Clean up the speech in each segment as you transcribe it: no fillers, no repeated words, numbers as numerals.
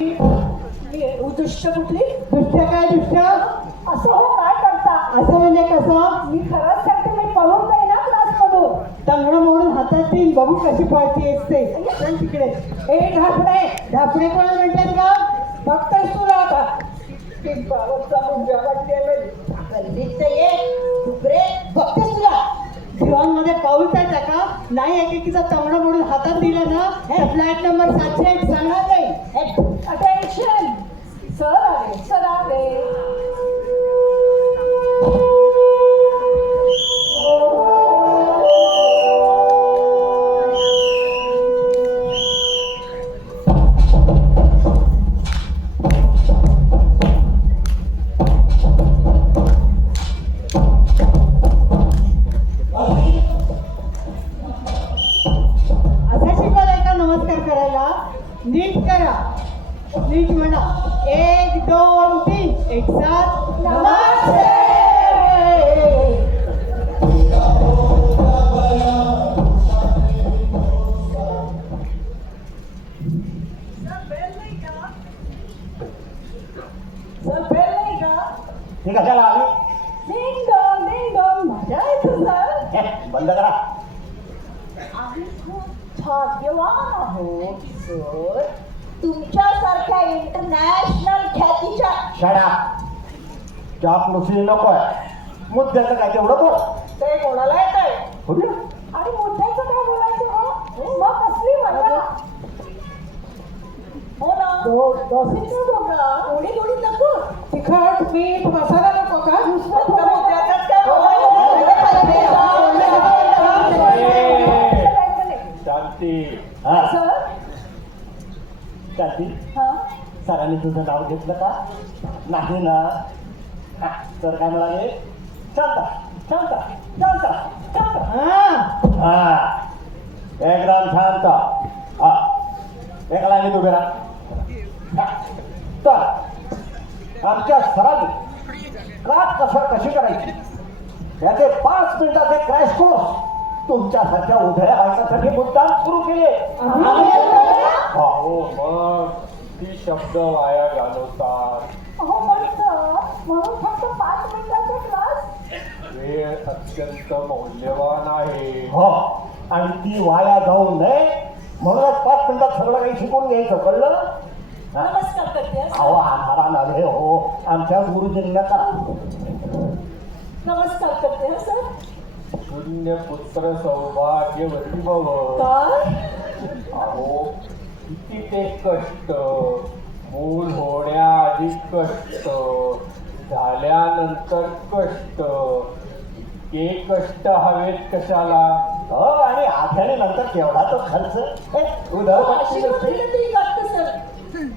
दुष्ट कुठली? दुष्ट काय दुष्ट? असं हो काय करता? असं म्हणजे कसं? मी खरंच सांगते, मी पळून जाई ना क्लासमधून. तंगड मोडून हातात येईल, बघू कशी पळती असते. चल तिकडे. ए ढापणे, ढापणे कोण म्हणतात का? बघतेस तुला आता बघतेस तुला दिवाणमध्ये पाऊल टाका का नाही? एकेकीचा तंगड मोडून हातात दिला ना, फ्लॅट नंबर 701 सांगणार नाही. अटेन्शन. सर आले, सर आले. असं शिकवलंय का नमस्कार करायला? नीट करा, नीट म्हणा. 1 2 3 एक साथ नमस्ते. सर बेल नाही का? ती कशाला आली? Ding dong, ding dong. मजा येते सर. हे, बंद करा. आम्ही खूप भाग्यवान आहोत सर, तुमच्यासारख्या इंटरनॅशनल ख्यातीच्या. शाळा चापलुसी नकोय. मुद्द्याचं काय तेवढं बोल. ते कोणाला येत आहे? हो ना? आणि मोठ्याचं काय बोलायचं हो? मग कसली मजा. हो ना, दोघींचं बघा. कोणी कोणी नको. तिखट मीठ मसाला नको का? फक्त मुद्द्याचंच काय बोलायचं. शांती. हा, सर. शांती. हा. सरांनी तुझं नाव घेतलं का? नाही ना? हा, तर काय म्हणाले? शांत शांत शांत शांत. हा, एकदम शांत. हा, एका लाईनीत उभे राहा. हा, तर आमच्या सरांनी काट कसर कशी करायची याचे 5 मिनिटाचे क्रॅश कोर्स तुमच्यासारख्या उभ्या बायकांसाठी मुद्दाम सुरू केले. हो मग ती शब्द वाया घालवतात. हो पण सर, म्हणून फक्त 5 मिनिटाचा क्लास. वेळ अत्यंत मौल्यवान आहे. हो, आणि ती वाया जाऊ नये म्हणूनच 5 मिनिटात सगळं काही शिकून घ्यायचं, कळलं? हा. नमस्कार करते अहो आम्हाला नव्हे हो, आमच्या गुरुजींना करा. नमस्कार करते सर. शून्य पुत्र सौभाग्यवती भव. काय? अहो किती ते कष्ट, मूल होण्याआधी कष्ट, झाल्यानंतर कष्ट. इतके कष्ट हवेत कशाला? हो, आणि आठवणी नंतर केवढा तो खर्च. हे, उधळपट्टी नसते.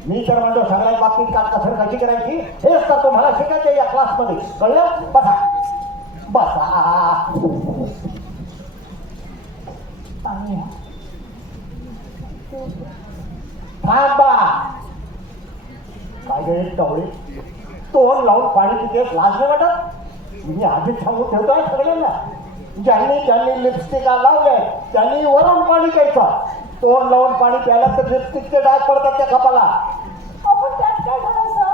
मी तर म्हणतो सगळ्या बाबतीत काटकसर कशी करायची हेच तर तुम्हाला शिकायचं या क्लासमध्ये, कळलं? बसा बसा. थांबा. काय गं टवळे, तोंड लावून पाणी पिते लाज नाही वाटत? मी आधीच सांगून ठेवतोय सगळ्यांना, ज्यांनी ज्यांनी लिपस्टिका लावल्या त्यांनी वरून पाणी प्यायचं. तोंड लावून पाणी प्यायला तर लिपस्टिकचे डाग पडतात त्या कपाला. आपण त्यात काय झालं सर?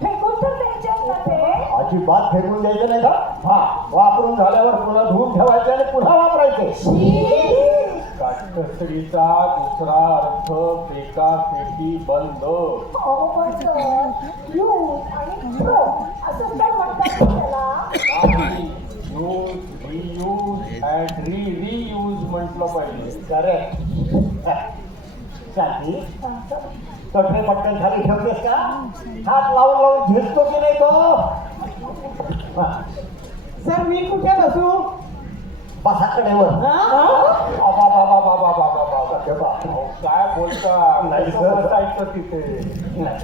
फेकून तर द्यायचे ना ते. अजिबात फेकून द्यायचं नाही का? हा, वापरून झाल्यावर पुन्हा धुवून ठेवायचे आणि पुन्हा वापरायचे. काटकसरीचा दुसरा अर्थ फेकाफेकी बंद. अहो पण सर, यूज आणि थ्रो असं काय म्हणतात त्याला? यूज, रियूज अँड रियूज म्हटलं पाहिजे. करेक्ट. शांती, कठे पटकन खाली ठेवतेस का? हात लावून लावून झेलतो की नाही तो? हा. सर मी कुठे बसू? बसा कडेवर. काय बोलता? नाही सर. बसायचं तिथे. नाही,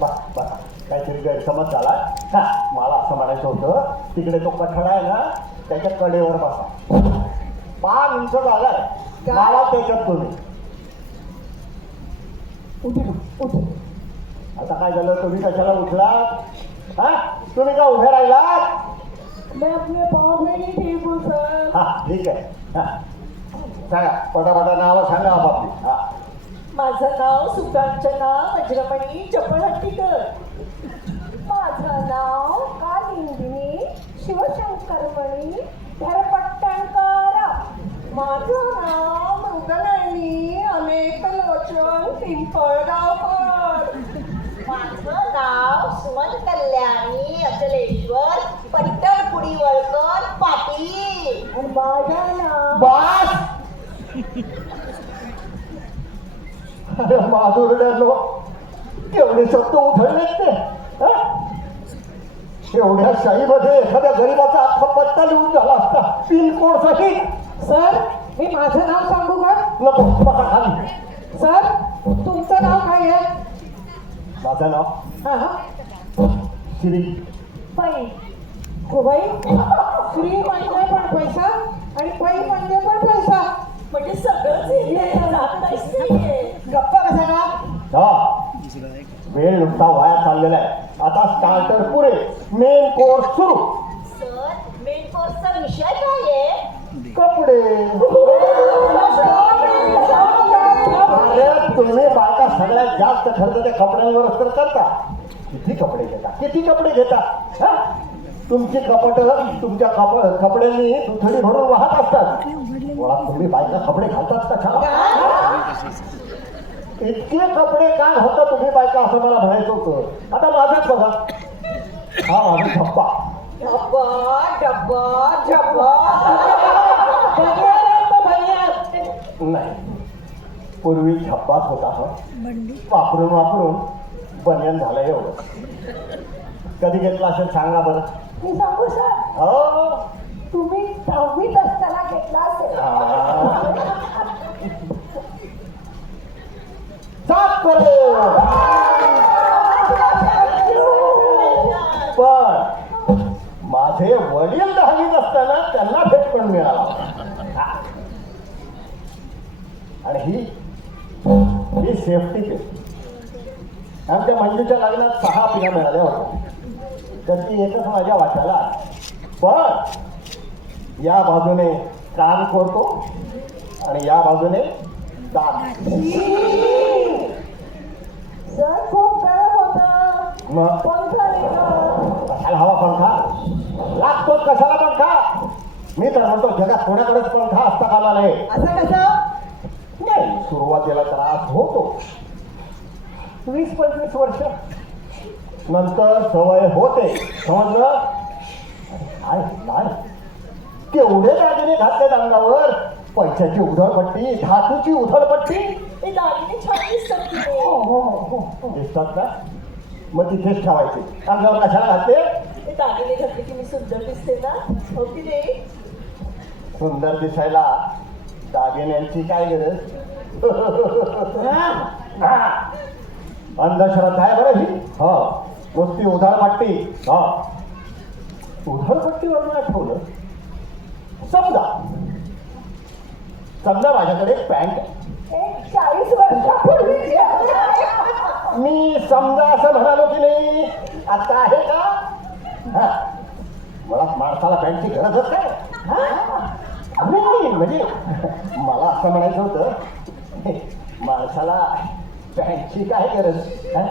बसा. काहीतरी गैरसमज झाला. हा, मला असं म्हणायचं होतं, तिकडे तो कठडा आहे ना त्याच्या कडेवर बसा. 5 इंच झालाय मला त्याच्यात तुम्ही. आता काय झालं, तुम्ही कशाला उठलात? हा, तुम्ही का उभे राहिलात? मैं अपने पाँव में नहीं ठीक हूँ सर. हा, ठीक आहे. हा, सांगा, पटापटा नावं सांगा आपापली. हा, माझं नाव सुकांचना वज्रमणी चपळहट्टीकर. माझं नाव कालिंदिनी शिवशंकरमणी धरपट्टणकर. माझं नाव मृगनयनी अनेक लोचन पिंपळगावकर. माझं नाव सुमन कल्याणी अचलेश्वर पट्टणपुडीवळकर पाटील. आणि माझं नाव बस अरे माधुर्यानो एवढे शब्द उधळलेत ते हं? एवढ्या शाहीमध्ये एखाद्या गरीबाचा अख्खा पत्ता लिहून झाला असता पिनकोड सहित. सर मी माझं नाव सांगू का? नको बसा खाली. सर तुमचं नाव काय आहे? माझं नाव हा हा श्री. पै. हो बाई श्री म्हणजे पण पैसा आणि पै म्हणजे पण पैसा. म्हणजे सगळंच इथे जात नाहीये. गप्पा कसा का? हा वेळ नुकता वाया चाललेला आहे. आता स्टार्टर पुरे, मेन कोर्स सुरू. सर मेन कोर्सचा विषय काय आहे? कपडे. अरे तुम्ही बायका सगळ्यात जास्त खर्च त्या कपड्यांवरच तर करता. किती कपडे घेता, किती कपडे घेता? हा? तुमची कपट तुमच्या कपड्यांनी दुथडी भरून वाहत असतात. मुळात तुम्ही बायका कपडे घालतात का? इतके कपडे काय होतं तुम्ही बायका असं मला म्हणायचं होतं. आता माझाच बघा, हा माझा धप्पा. डब्बा डब्बा डब्बा. नाही, पूर्वी झप्पाच होता हा. वापरून वापरून बनियन झालं एवढं. कधी घेतला असेल सांगा बरं. मी सांगू सर, हो तुम्ही 10वीत असताना घेतला असेल. सात करोड. पण माझे वडील 10वीत असताना त्यांना भेट पण मिळाला. आणि ही सेफ्टी पिन आमच्या मंजूच्या लग्नात 6 पिना मिळाल्या होत्या. तर ती एकच माझ्या वाट्याला. पण या बाजूने कान करतो आणि या बाजूने दात. सर खूप गरम होतं. मग पंखा नाही का? कशाला हवा पंखा? लागतोच कशाला पंखा? मी तर म्हणतो जगात कोणाकडेच पंखा असता कामा नये. असं कसं? नाही, सुरुवातीला त्रास होतो. 20-25 वर्ष नंतर सवय होते. समजलं? काय काय केवढे दागिने घातलेत अंगावर. पैशाची उधळपट्टी, धातूची उधळपट्टी. हे दागिने छान दिसतात की नाही? दिसतात का? मग तिथेच ठेवायचे. अंगावर कशाला घालते? हे दागिने घातले की मी सुंदर दिसते ना, हो की नाही? सुंदर दिसायला दागिन्यांची काय गरज? हा. अंधश्रद्धा आहे बरं ही. हा, नुसती उधळपट्टी. हा, उधळपट्टीवर आठवलं. समजा माझ्याकडे एक पॅन्ट आहे. एक 40 वर्षापूर्वीची आहे. मी समजा असं म्हणालो की नाही, आता आहे का? हा, मला माणसाला पॅन्टची गरजच काय? नाही, म्हणजे मला असं म्हणायचं होतं, माणसाला पॅन्टची काय गरज? हा?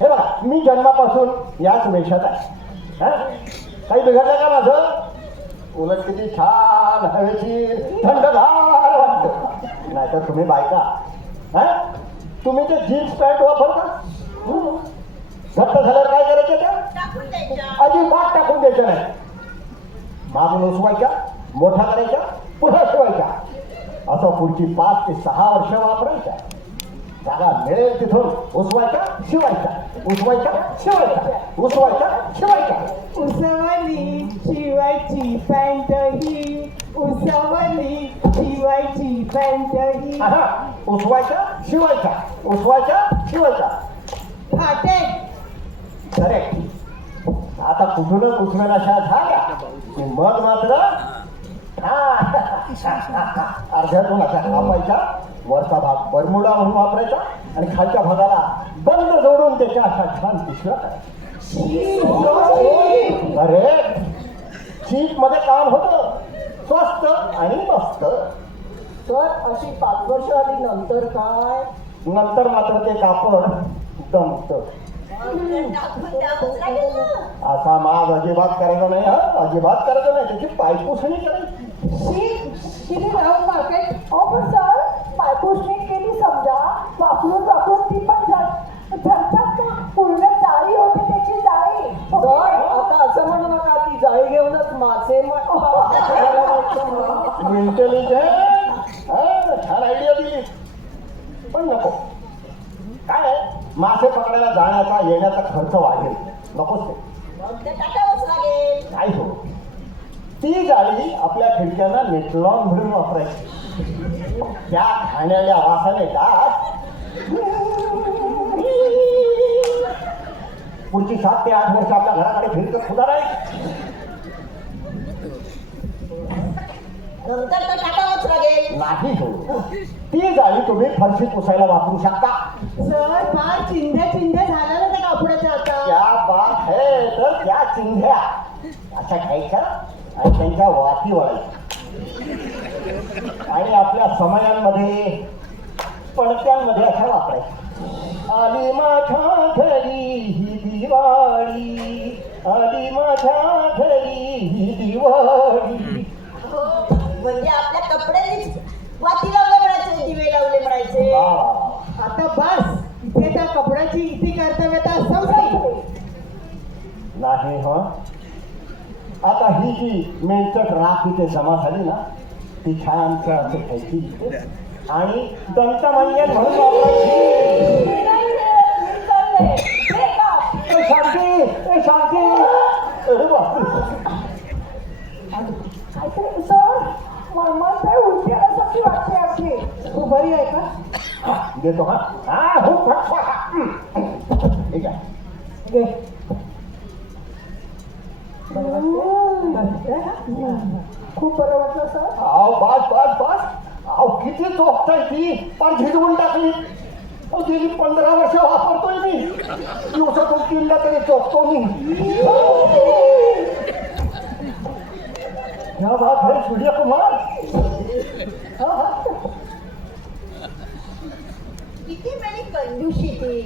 हे बघा, मी जन्मापासून याच वेशात आहे. हा? काही बिघडलं का माझं? उलट किती छान हवेशीर थंडगार वाटतं. नाहीतर तुम्ही बायका, हा, तुम्ही ते जीन्स पॅन्ट वापरता. घट्ट झाल्यावर काय करायचं त्या? टाकून द्यायच्या. अजिबात टाकून द्यायचं नाही. मागून उसवायच्या, मोठा करायच्या, पुन्हा शिवायच्या. असं पुढची 5 ते 6 वर्ष वापरायच्या. जागा मिळेल तिथून उसवायच्या, शिवायच्या, उसवायच्या, शिवायच्या, उसवायच्या, शिवायच्या. उसवली शिवायची पॅन्ट ही, उसवली शिवायची पॅन्ट ही. हा, उसवायच्या, शिवायच्या, उसवायच्या, शिवायच्या. फाटे. करेक्ट. आता कुठूनच उठवेन अशा झाल्या की मग मात्र अर्ध्यातून अशा कापायच्या. वरचा भाग बरमुडा म्हणून वापरायचा आणि खालच्या भागाला बंद जोडून त्याच्या अशा छान पिशव्या करायच्या. अरे चीप मध्ये काम होतं, स्वस्त आणि मस्त. तर अशी 5 वर्ष आली नंतर काय? नंतर मात्र ते कापड दमतं. टाकून द्यावंच लागेल ना. असा माग अजिबात करायचा नाही, हा अजिबात करायचा नाही. त्याची पायपुसणी करायची. पण सर पायपुसणी केली समजा वापरून वापरून ती पण झरतात का पूर्ण जाळी होते त्याची जाळी. सर आता असं म्हणू नका ती जाळी घेऊनच मासे इंटेलिजंट, छान आयडिया दिली. पण नको. काय मासे पकडायला जाण्याचा येण्याचा खर्च वाढेल. नकोच ते. मग ते टाकावंच लागेल. नाही हो. ती जाळी आपल्या खिडक्यांना नेटलॉन म्हणून वापरायची. त्या खाण्याच्या वासाने डास पुढची 7 ते 8 वर्ष आपल्या घराकडे फिरत सुद्धा नाही. नंतर तर टाकावंच लागेल. नाही हो. ती जाळी तुम्ही फरशी पुसायला वापरू शकता. सर फार चिंध्या झाल्या ना त्या कापडाच्या आता. त्या बात है. तर त्या चिंध्या अशा घ्यायच्या आणि त्यांच्या वाती वळायच्या आणि आपल्या समयांमध्ये पडत्यांमध्ये अशा वापरायच्या. आली माझ्या घरी ही दिवाळी, आली माझ्या घरी ही दिवाळी. हो, म्हणजे आपल्या कपड्यांनीच वाती लावले म्हणायचे, दिवे लावले म्हणायचे. आता बस इथे त्या कपड्याची इथे कर्तव्यता संपली. नाही हो. आता ही जी मेलचट राख इथे जमा झाली ना, ती छान असं खायची आणि दंतमंजन म्हणून वापरायची. ए शांती, ए शांती. अरे बापरे. काहीतरी सर मळमळ काय उलटी आल्यासारखी वाटते आपली. तू बरी आहे का? देतो हा. हा हो ठीक आहे. घे. खूप बरं वाटलं सर. अहो बस बस बस. अहो किती चोखताय ती. पण भिजवून टाकली. गेली 15 वर्ष वापरतोय मी. दिवसातून 3दा तरी चोखतो मी. क्या बात है सूर्यकुमार. किती वेळी कंजूशी ती.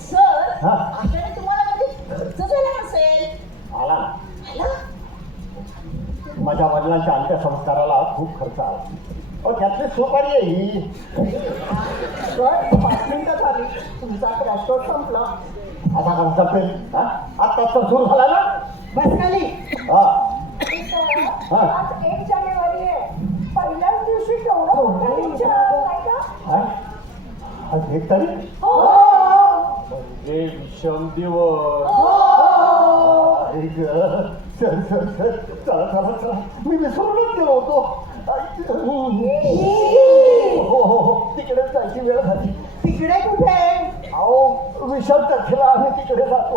सर हा. अशाने तुम्हाला कधी खर्च झाला नसेल. आला ना. आला? माझ्या वडिलांच्या अंत्यसंस्काराला खूप खर्च आला. त्यातली सुपारी आहे ही. सर 5 मिनिटं झाली तुमचा क्रॅशकोट संपला. आता कसं संपेल. आता तर सुरू झाला ना. बस खाली. हा. आज 1 जानेवारी आहे. पहिल्याच दिवशी केवढं मोठं टेन्शन आलं नाही का? हा? आज 1 तारीख. म्हणजे विषम दिवस. अरे ग. चल चल चल. चला चला चला. मी विसरूनच गेलो होतो. हो हो हो. तिकडे जायची वेळ झाली. तिकडे कुठे? अहो विषम तारखेला आम्ही तिकडे जातो.